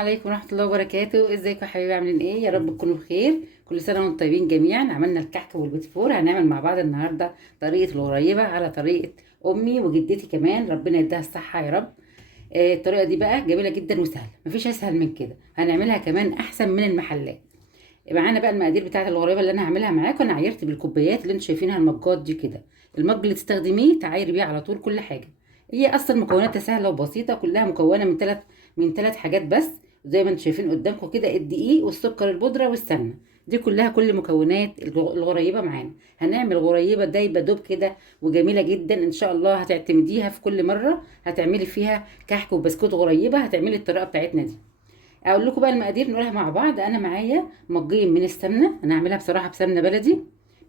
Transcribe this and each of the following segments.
عليكم ورحمة الله وبركاته. ازيكم يا حبايبي؟ عاملين ايه؟ يا رب تكونوا بخير. كل سنة وانتم طيبين جميعا. عملنا الكحك والبيتفور، هنعمل مع بعض النهاردة طريقة الغريبة على طريقة امي وجدتي كمان، ربنا يديها الصحة يا رب. الطريقة دي بقى جميلة جدا وسهلة، مفيش اسهل من كده، هنعملها كمان احسن من المحلات. معانا بقى المقادير بتاعه الغريبه اللي انا هعملها معاكم. انا عايرت بالكوبايات اللي انتم شايفينها، المجات دي كده. المج اللي تستخدميه تعايري بيه على طول كل حاجه. هي اصلا مكوناتها سهله وبسيطه، كلها مكونه من ثلاث حاجات بس. زي ما انتم شايفين قدامكم كده، الدقيق والسكر البودره والسمنه. دي كلها كل مكونات الغريبه معانا. هنعمل غريبه دايبه دوب كده وجميله جدا ان شاء الله. هتعتمديها في كل مره هتعملي فيها كحك وبسكوت غريبه، هتعملي الطريقه بتاعتنا دي. اقول لكم بقى المقادير نقولها مع بعض. انا معايا مجين من السمنه، انا هعملها بصراحه بسمنه بلدي،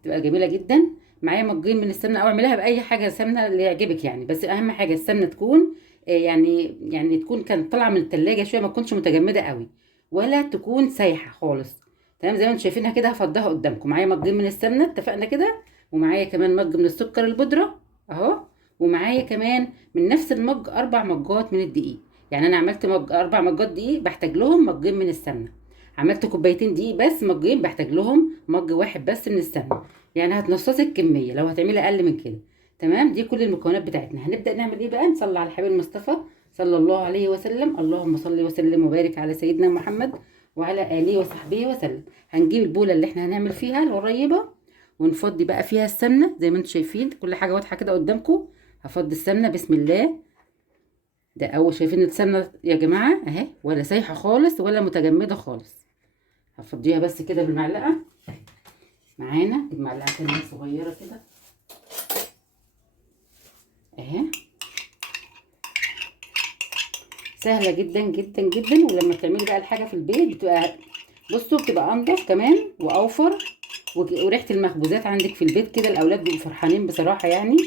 تبقى جميله جدا. معايا مجين من السمنه، او اعملها باي حاجه سمنه اللي يعجبك يعني، بس اهم حاجه السمنه تكون يعني تكون كانت طالعه من التلاجة شويه، ما تكونش متجمده قوي ولا تكون سايحه خالص. تمام زي ما انتم شايفينها كده، هفضها قدامكم. معايا مجين من السمنه، اتفقنا كده. ومعايا كمان مج من السكر البودره اهو. ومعايا كمان من نفس المج 4 مجات من الدقيق. يعني انا عملت 4 مجات دقيق، بحتاج لهم مجين من السمنه. عملت كوبايتين دقيق بس، مجين بحتاج لهم مج واحد بس من السمنه. يعني هتنصصي الكميه لو هتعملي اقل من كده. تمام، دي كل المكونات بتاعتنا. هنبدا نعمل ايه بقى؟ نصلي على الحبيب المصطفى صلى الله عليه وسلم. اللهم صل وسلم وبارك على سيدنا محمد وعلى اله وصحبه وسلم. هنجيب البوله اللي احنا هنعمل فيها القريبه، ونفضي بقى فيها السمنه زي ما انتم شايفين، كل حاجه واضحه كده قدامكم. هفضي السمنه بسم الله. ده اول شايفين السمنه يا جماعه اهي، ولا سايحه خالص ولا متجمده خالص. هفضيها بس كده بالمعلقه. معانا المعلقه تانية صغيره كده اهي. سهله جدا جدا جدا، ولما بتعملي بقى الحاجه في البيت بتبقى، بصوا، بتبقى انضف كمان واوفر. وريحه المخبوزات عندك في البيت كده الاولاد بيبقوا فرحانين بصراحه يعني.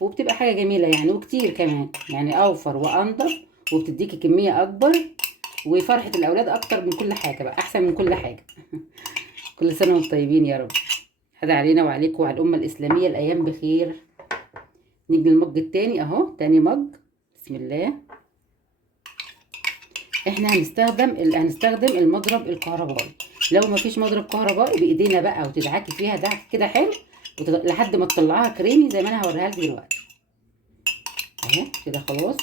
وبتبقى حاجه جميله يعني، وكتير كمان يعني، اوفر وانضف وبتديكي كميه اكبر. وفرحه الاولاد اكتر من كل حاجه بقى، احسن من كل حاجه. كل سنه وانتم طيبين يا رب. هذا علينا وعليكم وعلى الامه الاسلاميه الايام بخير. نيجي المج التاني اهو، تاني مج. بسم الله. احنا هنستخدم المضرب الكهربائي. لو ما فيش مضرب كهربائي بايدينا بقى وتدعكي فيها دعك كده حلو، لحد ما تطلعها كريمي زي ما انا هوريها لك دلوقتي اهي كده. خلاص،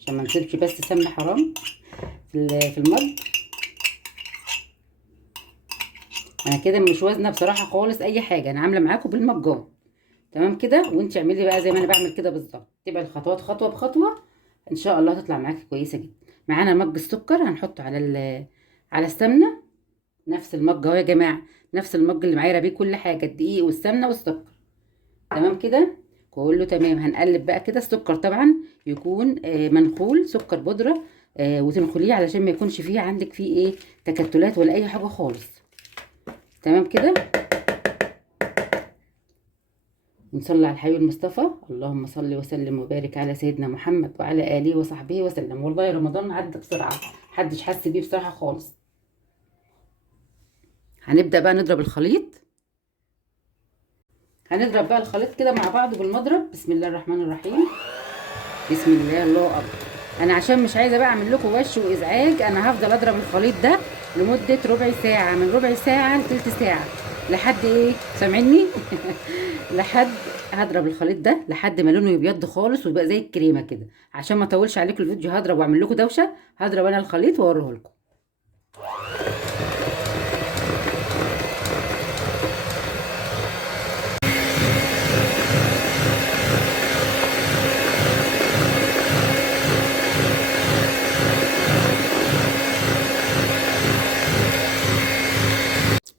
عشان ما نسيبش بس سمنه حرام في المج. انا كده مش وزنه بصراحه خالص اي حاجه، انا عامله معاكم بالمجان. تمام كده، وانت اعملي بقى زي ما انا بعمل كده بالظبط، تبقى الخطوات خطوه بخطوه ان شاء الله تطلع معاكي كويسه جدا. معانا مج السكر هنحطه على السمنه. نفس المج اهو يا جماعه، نفس المج اللي معايره بيه كل حاجه، الدقيق والسمنه والسكر. تمام كده، كله تمام. هنقلب بقى كده. السكر طبعا يكون منخول سكر بودره، وتنخليه علشان ما يكونش فيه عندك فيه ايه تكتلات ولا اي حاجه خالص. تمام كده. نصلي على الحبيب المصطفى. اللهم صل وسلم وبارك على سيدنا محمد وعلى اله وصحبه وسلم. والله رمضان عدى بسرعه، محدش حس بيه بصراحه خالص. هنبدا بقى نضرب الخليط. هنضرب بقى الخليط كده مع بعض بالمضرب. بسم الله الرحمن الرحيم. بسم الله، الله اكبر. انا عشان مش عايزه بقى اعمل لكم وش وازعاج، انا هفضل اضرب الخليط ده لمده ربع ساعه، من ربع ساعه لتلت ساعه. لحد ايه؟ سامعيني؟ لحد هضرب الخليط ده لحد ما لونه يبيض خالص ويبقى زي الكريمه كده. عشان ما اطولش عليكم الفيديو هضرب واعمل لكم دوشه. هضرب انا الخليط واوريه لكم.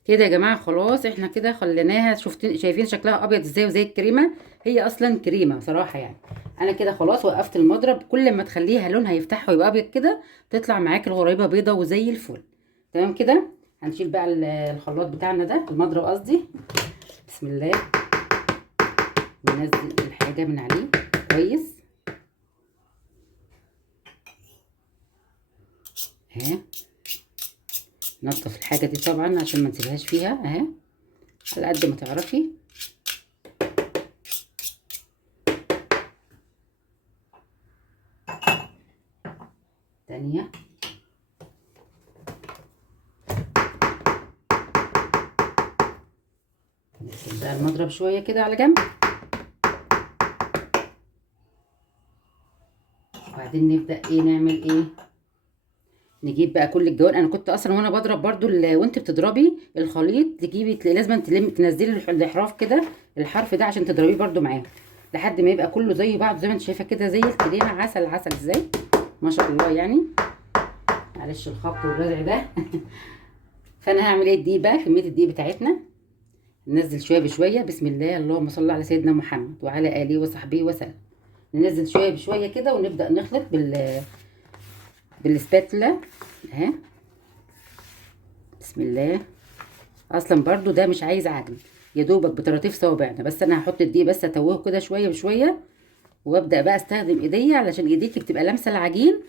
كده يا جماعه خلاص، احنا كده خليناها. شايفين شكلها ابيض ازاي وزي الكريمه؟ هي اصلا كريمه صراحه يعني. انا كده خلاص وقفت المضرب. كل ما تخليها لونها يفتح ويبقى ابيض كده تطلع معاك الغريبه بيضه وزي الفل. تمام كده. هنشيل بقى الخلاط بتاعنا ده، المضرب قصدي. بسم الله. وننزل الحاجه من عليه كويس اهي. نضف الحاجه دي طبعا عشان ما نسيبهاش فيها اهي، على قد ما تعرفي. تانية بقى المضرب شويه كده على جنب، وبعدين نبدا ايه نعمل ايه، نجيب بقى كل الجوانب. انا كنت اصلا وانا بضرب برضو وانت بتضربي الخليط تجيبي لازم تنزلي الاحراف كده، الحرف ده عشان تضربيه برضو معاه لحد ما يبقى كله زي بعض، زي ما انت شايفه كده زي الكريمه، عسل عسل ازاي ما شاء الله يعني. معلش الخبط والرزع ده فانا هعمل ايه، الدقيق بقى، كميه الدقيق بتاعتنا ننزل شويه بشويه. بسم الله، اللهم صل على سيدنا محمد وعلى اله وصحبه وسلم. ننزل شويه بشويه كده ونبدا نخلط بالسباتولا اهي. بسم الله. اصلا برضو ده مش عايز عجن، يا دوبك بطراطيف صوابعنا بس. انا هحط الدقيق بس اتوهه كده شويه بشويه، وابدا بقى استخدم ايديا علشان ايديكي بتبقى لامسه العجين،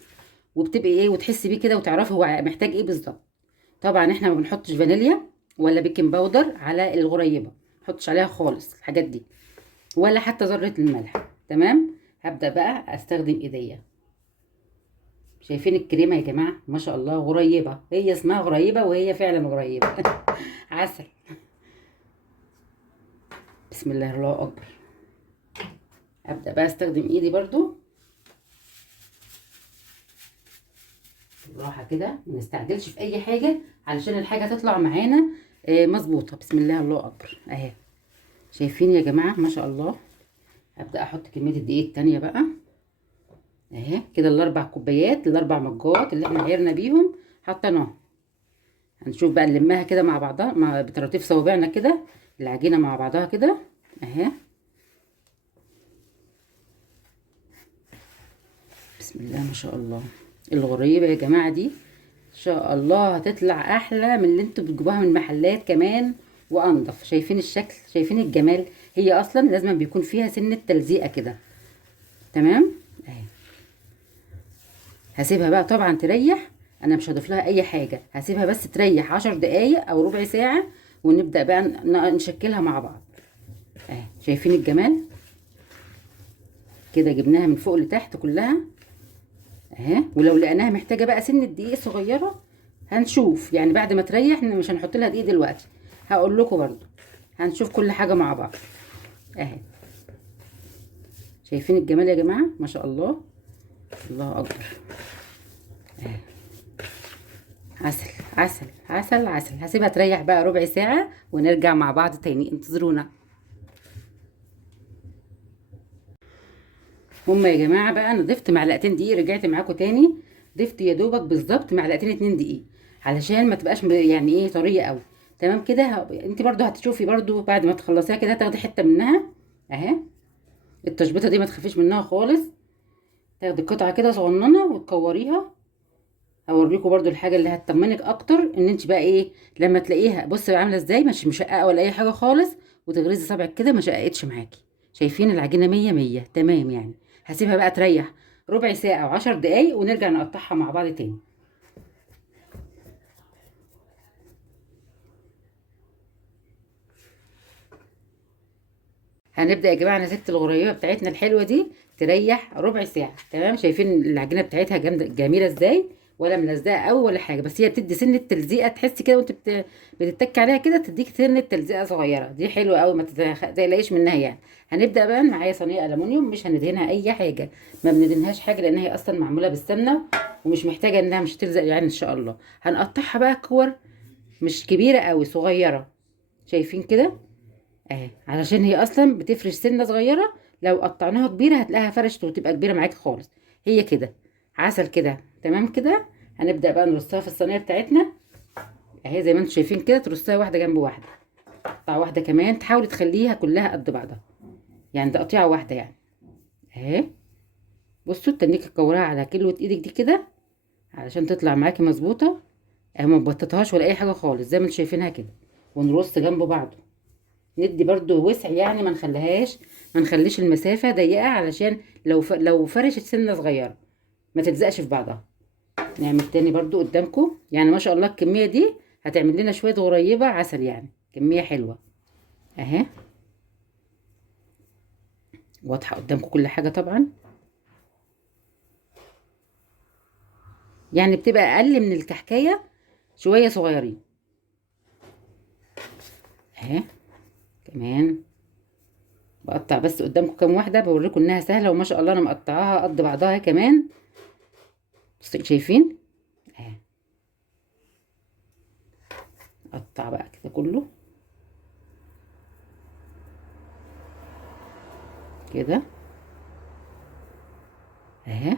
وبتبقي ايه وتحسي بيه كده وتعرفي هو محتاج ايه بالظبط. طبعا احنا ما بنحطش فانيليا ولا بيكنج باودر على الغريبه، ما نحطش عليها خالص الحاجات دي، ولا حتى ذره الملح. تمام. هبدا بقى استخدم ايديا. شايفين الكريمه يا جماعه ما شاء الله، غريبه، هي اسمها غريبه وهي فعلا غريبه عسل. بسم الله الله اكبر. ابدا بقى استخدم ايدي برضو بالراحه كده، ما نستعجلش في اي حاجه علشان الحاجه تطلع معانا مظبوطه. بسم الله الله اكبر اهي. شايفين يا جماعه ما شاء الله. هبدا احط كميه الدقيق التانيه بقى اهي كده، الاربع كوبايات الاربع مجات اللي احنا عيرنا بيهم حطيناهم. هنشوف بقى نلمها كده مع بعضها مع بطراطيف صوابعنا كده، العجينه مع بعضها كده اهي. بسم الله ما شاء الله. الغريبه يا جماعه دي ان شاء الله هتطلع احلى من اللي انتوا بتجيبوها من المحلات كمان وانضف. شايفين الشكل، شايفين الجمال. هي اصلا لازم بيكون فيها سنه تلزيقه كده. تمام اهي. هسيبها بقى طبعا تريح، انا مش هضيف لها اي حاجه، هسيبها بس تريح 10 دقايق او ربع ساعه، ونبدا بقى نشكلها مع بعض اهي. شايفين الجمال كده، جبناها من فوق لتحت كلها اهي. ولو لقيناها محتاجه بقى سنه دقيق صغيره هنشوف يعني بعد ما تريح، إن مش هنحط لها دقيق دلوقتي، هقول لكم برضو هنشوف كل حاجه مع بعض اهي. شايفين الجمال يا جماعه ما شاء الله، الله اكبر اهي. عسل عسل عسل عسل. هسيبها تريح بقى ربع ساعه ونرجع مع بعض تاني، انتظرونا. هما يا جماعه بقى انا ضفت معلقتين دقيق، رجعت معاكم تاني ضفت يا دوبك بالظبط معلقتين 2 دقيق علشان ما تبقاش يعني ايه طريه قوي. تمام كده. انت برضو هتشوفي برضو بعد ما تخلصيها كده تاخدي حته منها اهي. التشبيطه دي ما تخافيش منها خالص، تاخدي قطعه كده صغننه وتكوريها. هوريكم برضو الحاجه اللي هتطمنك اكتر ان انت بقى ايه لما تلاقيها، بصي عامله ازاي مش مشققه ولا اي حاجه خالص، وتغرزي صبعك كده ما شققتش معاكي. شايفين العجينه مية مية تمام يعني. هسيبها بقى تريح ربع ساعه او 10 دقايق ونرجع نقطعها مع بعض تاني. هنبدا يا جماعه، انا سبت الغريبه بتاعتنا الحلوه دي تريح ربع ساعه. تمام. شايفين العجينه بتاعتها جامده جميله ازاي، ولا ملزقه قوي ولا حاجه، بس هي بتدي سنه تلزيقه، تحسي كده وانت بتتك عليها كده تديك سنه تلزيقه صغيره، دي حلوه قوي ما تقلقيش منها يعني. هنبدا بقى، معايا صينيه الومنيوم مش هندهنها اي حاجه، ما بندهنهاش حاجه لان هي اصلا معموله بالسمنه ومش محتاجه انها مش تلزق يعني ان شاء الله. هنقطعها بقى كور مش كبيره قوي، صغيره. شايفين كده اهي، علشان هي اصلا بتفرش سنه صغيره، لو قطعناها كبيره هتلاقيها فرشت وتبقى كبيره معاكي خالص. هي كده عسل كده تمام كده. هنبدا بقى نرصها في الصينيه بتاعتنا اهي زي ما انتم شايفين كده، ترصها واحده جنب واحده، قطعه واحده كمان، تحاولي تخليها كلها قد بعضها يعني تقطيعه واحده يعني اهي. بصوا التنيكه تكورها على كلوه ايدك دي كده علشان تطلع معاكي مظبوطه اهي، ما تبططهاش ولا اي حاجه خالص زي ما انتم شايفينها كده. ونرص جنب بعضه، ندي برضو وسع يعني ما نخليش المسافة ضيقة علشان لو فرشت سنة صغيرة ما تلزقش في بعضها. نعمل تاني برضو قدامكم يعني ما شاء الله الكمية دي هتعمل لنا شوية غريبة عسل يعني، كمية حلوة اهي. واضحة قدامكم كل حاجة طبعا، يعني بتبقى اقل من الكحكاية شوية صغيرين اهي كمان بقطع بس قدامكم كام واحده بوريكم انها سهله وما شاء الله انا مقطعاها قد بعضها كمان. بصوا شايفين اهي. اقطع بقى كده كله كده اهي.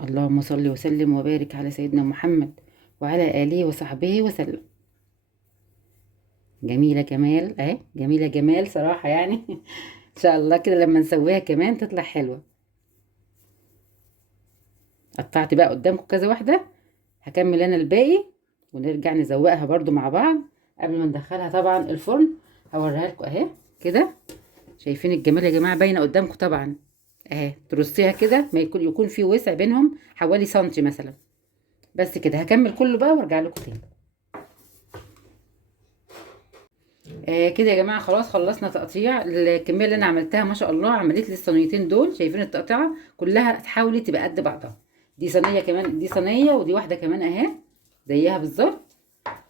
اللهم صل وسلم وبارك على سيدنا محمد وعلى اله وصحبه وسلم. جميله جمال اهي، جميله جمال صراحه يعني. ان شاء الله كده لما نسويها كمان تطلع حلوه. قطعت بقى قدامكم كذا واحده، هكمل انا الباقي ونرجع نزوقها برضو مع بعض قبل ما ندخلها طبعا الفرن. هوريها لكم اهي كده. شايفين الجمال يا جماعه؟ باينه قدامكم طبعا اهي. ترصيها كده ما يكون في وسع بينهم حوالي سنتي مثلا. بس كده هكمل كله بقى وارجع لكم تاني. كده يا جماعه خلاص خلصنا تقطيع. الكميه اللي انا عملتها ما شاء الله عملت لي الصينيتين دول. شايفين التقطيعه كلها تحاولي تبقى قد بعضها. دي صينيه كمان، دي صينيه ودي واحده كمان اهي زيها بالظبط.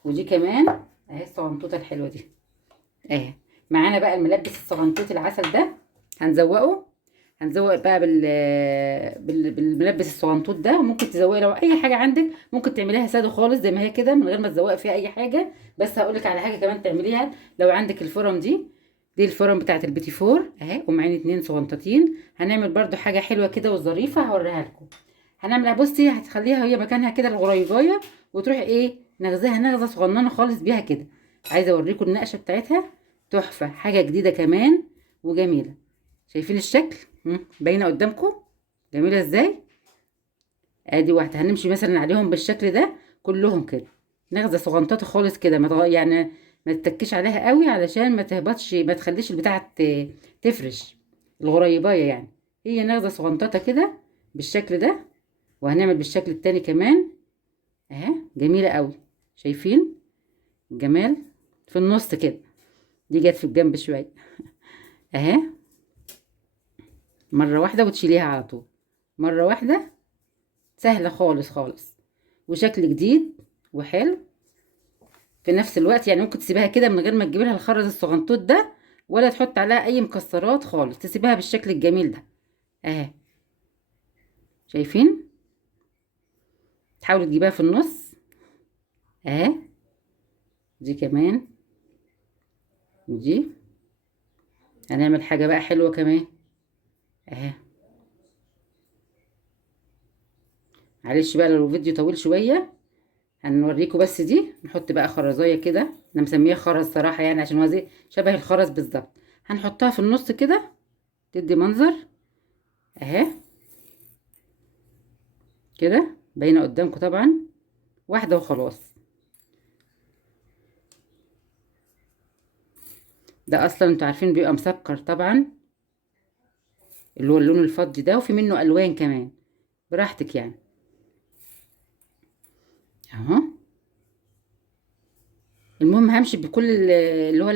ودي كمان اهي الصغنطوطه الحلوه دي اهي. معانا بقى الملبس الصغنطوط العسل ده هنزوقه. هنزوق بقى بالملبس الصغنطوط ده. وممكن تزوقي لو اي حاجه عندك ممكن تعمليها ساده خالص زي ما هي كده من غير ما تزوقي فيها اي حاجه. بس هقولك على حاجه كمان تعمليها لو عندك الفرم دي الفرم بتاعت البيتي فور اهي. ومعين 2 صغنطتين. هنعمل برده حاجه حلوه كده وظريفه هوريها لكم. هنعملها بصي هتخليها هي مكانها كده الغريبايه وتروحي ايه نغزاها نغزه صغننه خالص بيها كده. عايزه اوريكم النقشه بتاعتها تحفه، حاجه جديده كمان وجميله. شايفين الشكل؟ باينه قدامكم جميله ازاي؟ ادي واحده. هنمشي مثلا عليهم بالشكل ده كلهم كده نغزه صغنطاطه خالص كده. يعني ما تتكيش عليها قوي علشان ما تهبطش، ما تخليش البتاعه تفرش الغريبايه يعني. هي نغزه صغنطاطه كده بالشكل ده. وهنعمل بالشكل التاني كمان اهي. جميله قوي. شايفين الجمال؟ في النص كده. دي جت في الجنب شويه اهي. مره واحده وتشيليها على طول مره واحده. سهله خالص خالص وشكل جديد وحلو في نفس الوقت. يعني ممكن تسيبها كده من غير ما تجيبي لها الخرز الصغنطوط ده ولا تحط عليها اي مكسرات خالص. تسيبها بالشكل الجميل ده اهي. شايفين؟ تحاولي تجيبها في النص اهي. دي كمان ودي. هنعمل حاجه بقى حلوه كمان اهي. معلش بقى لو الفيديو طويل شويه هنوريكم بس دي. نحط بقى خرزايه كده. انا مسميها خرز صراحه يعني عشان هو زي شبه الخرز بالظبط. هنحطها في النص كده تدي منظر اهي كده. باينه قدامكم طبعا. واحده وخلاص. ده اصلا انتوا عارفين بيبقى مسكر طبعا اللي هو اللون الفضي ده. وفي منه الوان كمان براحتك يعني اهو. المهم همشي بكل اللي هو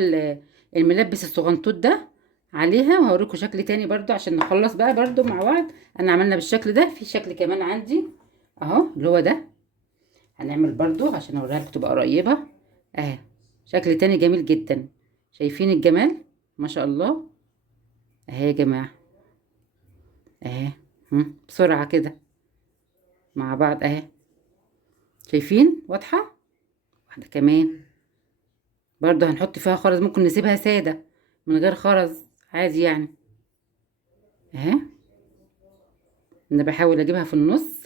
الملبس الصغنطوط ده عليها. وهوريكم شكل تاني برضو عشان نخلص بقى برضو مع بعض. انا عملنا بالشكل ده. في شكل كمان عندي اهو اللي هو ده. هنعمل برضو عشان اوريها لكم تبقى قريبه اهي. شكل تاني جميل جدا. شايفين الجمال؟ ما شاء الله اهي يا جماعه اهي. بسرعه كده مع بعض اهي. شايفين؟ واضحه. واحده كمان برضو هنحط فيها خرز. ممكن نسيبها ساده من غير خرز عادي يعني اهي. انا بحاول اجيبها في النص.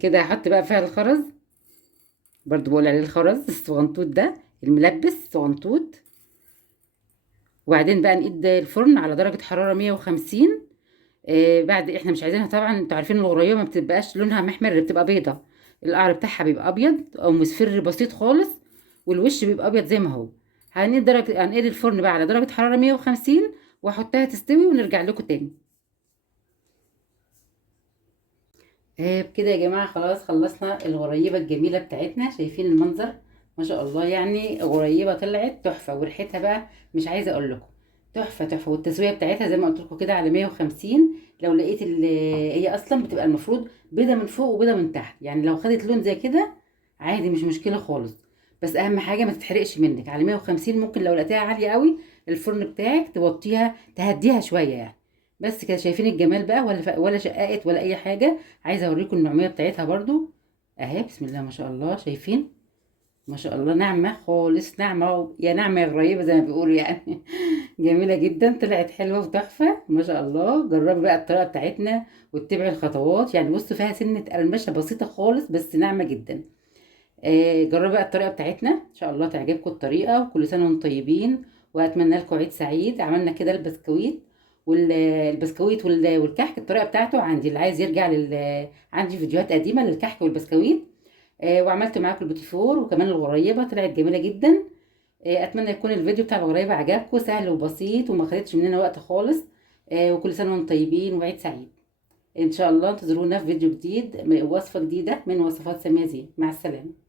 كده هحط بقى فيها الخرز. برضو بقول عليه الخرز الصغنطوط ده الملبس صغنطوط. وبعدين بقى نقيد الفرن على درجة حرارة 150. بعد احنا مش عايزينها طبعا. انتوا عارفين الغريبة ما بتبقاش لونها محمر، بتبقى بيضة. القعر بتاعها بيبقى ابيض او مصفر بسيط خالص. والوش بيبقى ابيض زي ما هو. هنقيد الفرن بقى على درجة حرارة 150 واحطها تستوي ونرجع لكم تاني. بكده يا جماعة خلاص خلصنا الغريبة الجميلة بتاعتنا. شايفين المنظر؟ ما شاء الله يعني غريبة طلعت تحفة. وريحتها بقى مش عايزة اقول لكم تحفة تحفة. والتسوية بتاعتها زي ما قلت لكم كده على 150 لو لقيت هي اصلا بتبقى المفروض بيضه من فوق وبيضه من تحت، يعني لو خدت لون زي كده عادي مش مشكله خالص. بس اهم حاجه ما تتحرقش منك على 150. ممكن لو لقيتها عاليه قوي الفرن بتاعك توطيها تهديها شويه يعني. بس كده شايفين الجمال بقى، ولا شققت ولا اي حاجه. عايزه اوريكم النعوميه بتاعتها برضو اهي. بسم الله ما شاء الله، شايفين ما شاء الله ناعمه خالص، ناعمه يا ناعمه يا غريبه زي ما بيقولوا يعني. جميله جدا، طلعت حلوه وتحفه ما شاء الله. جربي بقى الطريقه بتاعتنا واتبعي الخطوات، يعني بصوا فيها سنه قرمشه بسيطه خالص بس ناعمه جدا. جربي بقى الطريقه بتاعتنا ان شاء الله تعجبكم الطريقه. وكل سنه وانتم طيبين، واتمنى لكم عيد سعيد. عملنا كده البسكويت والبسكويت والكحك. الطريقه بتاعته عندي، اللي عايز يرجع عندي فيديوهات قديمه للكحك والبسكويت. وعملت معاكم البوتي فور وكمان الغريبه، طلعت جميله جدا. اتمنى يكون الفيديو بتاع الغريبه عجبكم، سهل وبسيط وما خدتش مننا وقت خالص. وكل سنه وانتم طيبين وعيد سعيد. ان شاء الله انتظرونا في فيديو جديد، وصفه جديده من وصفات سمية زين. مع السلامه.